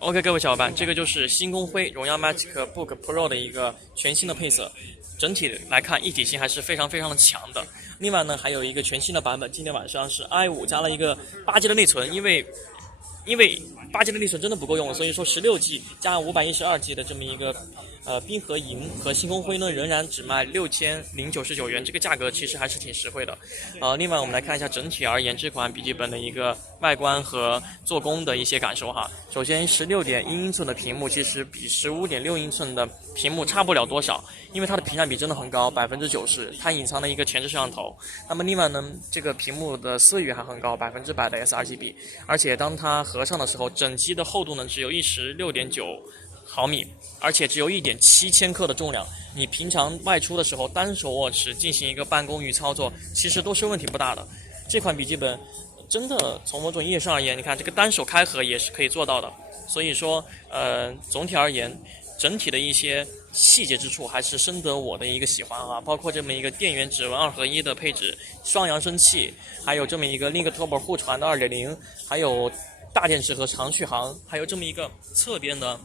OK，各位小伙伴，这个就是星空灰荣耀 MacBook Pro 的一个全新的配色，整体来看一体性还是非常非常的强的。另外呢，还有一个全新的版本，今天晚上是 i5加了一个8G 的内存，因为8G 的内存真的不够用了，所以说16G 加512G 的这么一个冰河银和星空灰呢，仍然只卖6099元，这个价格其实还是挺实惠的。另外我们来看一下整体而言这款笔记本的一个外观和做工的一些感受哈。首先16.1英寸的屏幕其实比15.6英寸的屏幕差不了多少，因为它的屏占比真的很高，90%，它隐藏了一个前置摄像头。那么另外呢，这个屏幕的色域还很高，100%的 sRGB， 而且当它合上的时候，整机的厚度呢只有16.9毫米，而且只有1.7千克的重量。你平常外出的时候单手握持进行一个办公与操作，其实都是问题不大的。这款笔记本真的从某种意义上而言，你看这个单手开合也是可以做到的。所以说，总体而言，整体的一些细节之处还是深得我的一个喜欢啊，包括这么一个电源指纹2合1的配置，双扬声器，还有这么一个 Link Turbo 互传的2.0，还有大电池和长续航，还有这么一个侧边的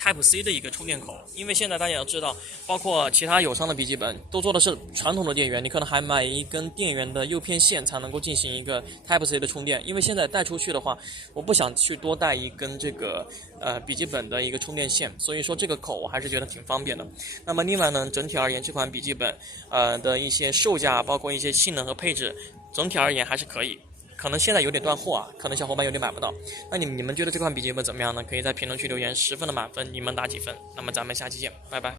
Type-C 的一个充电口。因为现在大家要知道，包括其他友商的笔记本都做的是传统的电源，你可能还买一根电源的 U 片线才能够进行一个 Type-C 的充电。因为现在带出去的话，我不想去多带一根这个笔记本的一个充电线，所以说这个口我还是觉得挺方便的。那么另外呢，整体而言这款笔记本的一些售价，包括一些性能和配置，整体而言还是可以。可能现在有点断货啊，可能小伙伴有点买不到。那你们觉得这款笔记本怎么样呢？可以在评论区留言，10分的满分，你们打几分？那么咱们下期见，拜拜。